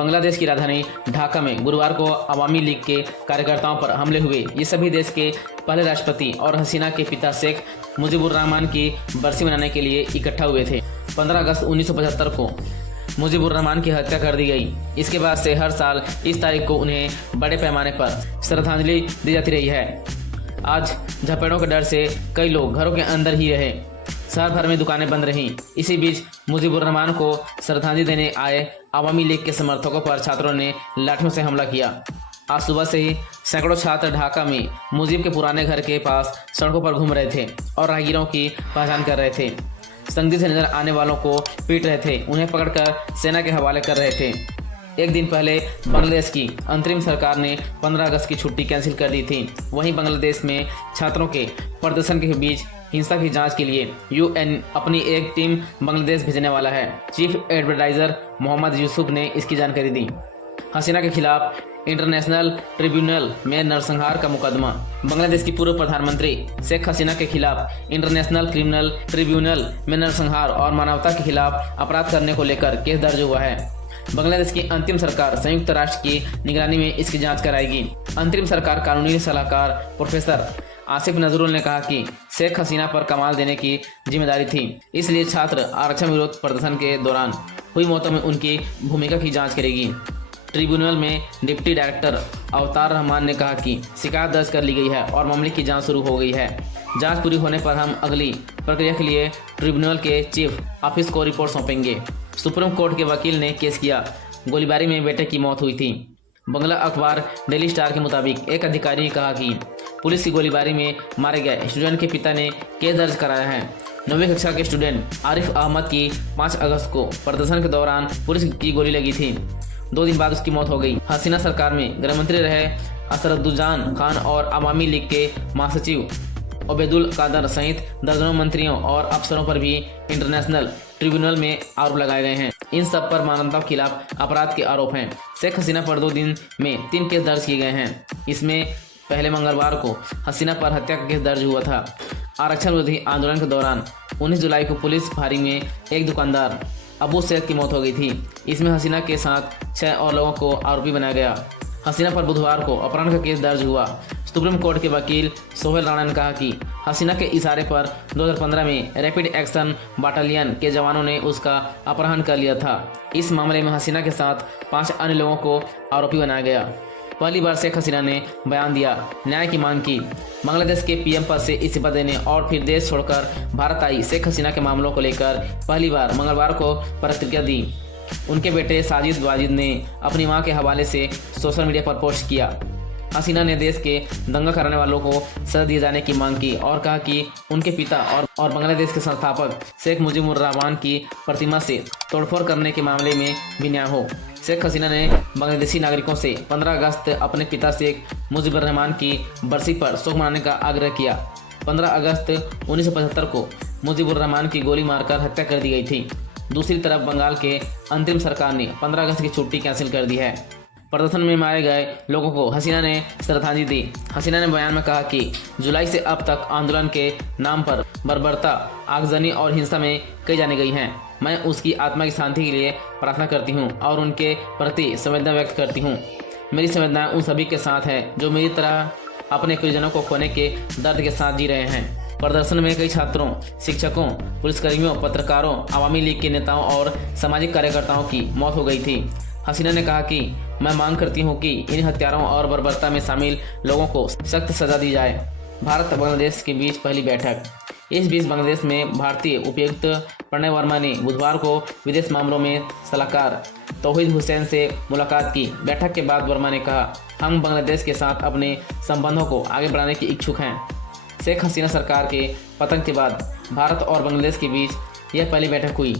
बांग्लादेश की राजधानी ढाका में गुरुवार को अवामी लीग के कार्यकर्ताओं पर हमले हुए। ये सभी देश के पहले राष्ट्रपति और हसीना के पिता शेख मुजीबुर रहमान की बरसी मनाने के लिए इकट्ठा हुए थे। 15 अगस्त 1975 को मुजीबुर रहमान की हत्या कर दी गई। इसके बाद से हर साल इस तारीख को उन्हें बड़े पैमाने पर श्रद्धांजलि दी जाती रही है। आज झपेड़ों के डर से कई लोग घरों के अंदर ही रहे। शहर भर में दुकानें बंद रहीं। इसी बीच मुजीबुर रहमान को श्रद्धांजलि देने आए अवामी लीग के समर्थकों पर छात्रों ने लाठियों से हमला किया। आज सुबह से ही सैकड़ों छात्र ढाका में मुजीब के पुराने घर के पास सड़कों पर घूम रहे थे और राहगीरों की पहचान कर रहे थे। संदिग्ध नजर आने वालों को पीट रहे थे, उन्हें पकड़कर सेना के हवाले कर रहे थे। एक दिन पहले बांग्लादेश की अंतरिम सरकार ने 15 अगस्त की छुट्टी कैंसिल कर दी थी। वहीं बांग्लादेश में छात्रों के प्रदर्शन के बीच हिंसा की जांच के लिए यूएन अपनी एक टीम बांग्लादेश भेजने वाला है। चीफ एडवाइजर मोहम्मद यूसुफ ने इसकी जानकारी दी। हसीना के खिलाफ इंटरनेशनल ट्रिब्यूनल में नरसंहार का मुकदमा। बांग्लादेश की पूर्व प्रधानमंत्री शेख हसीना के खिलाफ इंटरनेशनल क्रिमिनल ट्रिब्यूनल में नरसंहार और मानवता के खिलाफ अपराध करने को लेकर केस दर्ज हुआ है। बांग्लादेश की अंतिम सरकार संयुक्त राष्ट्र की निगरानी में इसकी जांच कराएगी। अंतरिम सरकार कानूनी सलाहकार प्रोफेसर आसिफ नजरुल ने कहा कि शेख हसीना पर कमाल देने की जिम्मेदारी थी, इसलिए छात्र आरक्षण विरोध प्रदर्शन के दौरान हुई मौतों में उनकी भूमिका की जांच करेगी। ट्रिब्यूनल में डिप्टी डायरेक्टर अवतार रहमान ने कहा कि शिकायत दर्ज कर ली गई है और मामले की जांच शुरू हो गई है। जांच पूरी होने पर हम अगली प्रक्रिया के लिए ट्रिब्यूनल के चीफ ऑफिस को रिपोर्ट सौंपेंगे। सुप्रीम कोर्ट के वकील ने केस किया। गोलीबारी में बेटे की मौत हुई थी। बंगला अखबार डेली स्टार के मुताबिक एक अधिकारी ने कहा कि पुलिस की गोलीबारी में मारे गए स्टूडेंट के पिता ने केस दर्ज कराया है। 9वीं कक्षा के स्टूडेंट आरिफ अहमद की 5 अगस्त को प्रदर्शन के दौरान पुलिस की गोली लगी थी। 2 दिन बाद उसकी मौत हो गई। हसीना सरकार में गृह मंत्री रहे असदुज्जामान खान और अवामी लीग के महासचिव ओबैदुल कादर सहित दर्जनों मंत्रियों और अफसरों पर भी इंटरनेशनल ट्रिब्यूनल में आरोप लगाए गए हैं। इन सब पर मानवता के खिलाफ अपराध के आरोप हैं। शेख हसीना पर 2 दिन में 3 केस दर्ज किए गए हैं। इसमें पहले मंगलवार को हसीना पर हत्या का केस दर्ज हुआ था। आरक्षण विरोधी आंदोलन के दौरान 19 जुलाई को पुलिस फायरिंग में एक दुकानदार अबू सैद की मौत हो गई थी। इसमें हसीना के साथ 6 और लोगों को आरोपी बनाया गया। हसीना पर बुधवार को अपहरण का केस दर्ज हुआ। सुप्रीम कोर्ट के वकील सोहेल राणा ने कहा कि हसीना के इशारे पर 2015 में रैपिड एक्शन बटालियन के जवानों ने उसका अपहरण कर लिया था। इस मामले में हसीना के साथ 5 अन्य लोगों को आरोपी बनाया गया। पहली बार शेख हसीना ने बयान दिया, न्याय की मांग की। बांग्लादेश के पीएम पद से इस्तीफा देने और फिर देश छोड़कर भारत आई शेख हसीना के मामलों को लेकर पहली बार मंगलवार को प्रतिक्रिया दी। उनके बेटे साजिद वाजिद ने अपनी मां के हवाले से सोशल मीडिया पर पोस्ट किया। हसीना ने देश के दंगा कराने वालों को सजा दिए जाने की मांग की और कहा कि उनके पिता और बांग्लादेश के संस्थापक शेख मुजीबुर रहमान की प्रतिमा से तोड़फोड़ करने के मामले में भी न्याय हो। शेख हसीना ने बांग्लादेशी नागरिकों से 15 अगस्त अपने पिता शेख मुजीबुर रहमान की बरसी पर शोक मनाने का आग्रह किया। 15 अगस्त 1975 को मुजीबुर रहमान की गोली मारकर हत्या कर दी गई थी। दूसरी तरफ बंगाल के अंतरिम सरकार ने 15 अगस्त की छुट्टी कैंसिल कर दी है। प्रदर्शन में मारे गए लोगों को हसीना ने श्रद्धांजलि दी। हसीना ने बयान में कहा कि जुलाई से अब तक आंदोलन के नाम पर बर्बरता, आगजनी और हिंसा में कई जाने गई हैं। मैं उसकी आत्मा की शांति के लिए प्रार्थना करती हूं और उनके प्रति संवेदना व्यक्त करती हूं। मेरी संवेदना उन सभी के साथ है जो मेरी तरह अपने प्रियजनों को खोने के दर्द के साथ जी रहे हैं। प्रदर्शन में कई छात्रों, शिक्षकों, पुलिसकर्मियों, पत्रकारों, अवामी लीग के नेताओं और सामाजिक कार्यकर्ताओं की मौत हो गई थी। हसीना ने कहा कि मैं मांग करती हूं कि इन हत्यारों और बर्बरता में शामिल लोगों को सख्त सजा दी जाए। भारत बांग्लादेश के बीच पहली बैठक। इस बीच बांग्लादेश में भारतीय उपायुक्त प्रणय वर्मा ने बुधवार को विदेश मामलों में सलाहकार तौहीद हुसैन से मुलाकात की। बैठक के बाद वर्मा ने कहा, हम बांग्लादेश के साथ अपने संबंधों को आगे बढ़ाने की इच्छुक हैं। शेख हसीना सरकार के पतन के बाद भारत और बांग्लादेश के बीच यह पहली बैठक हुई।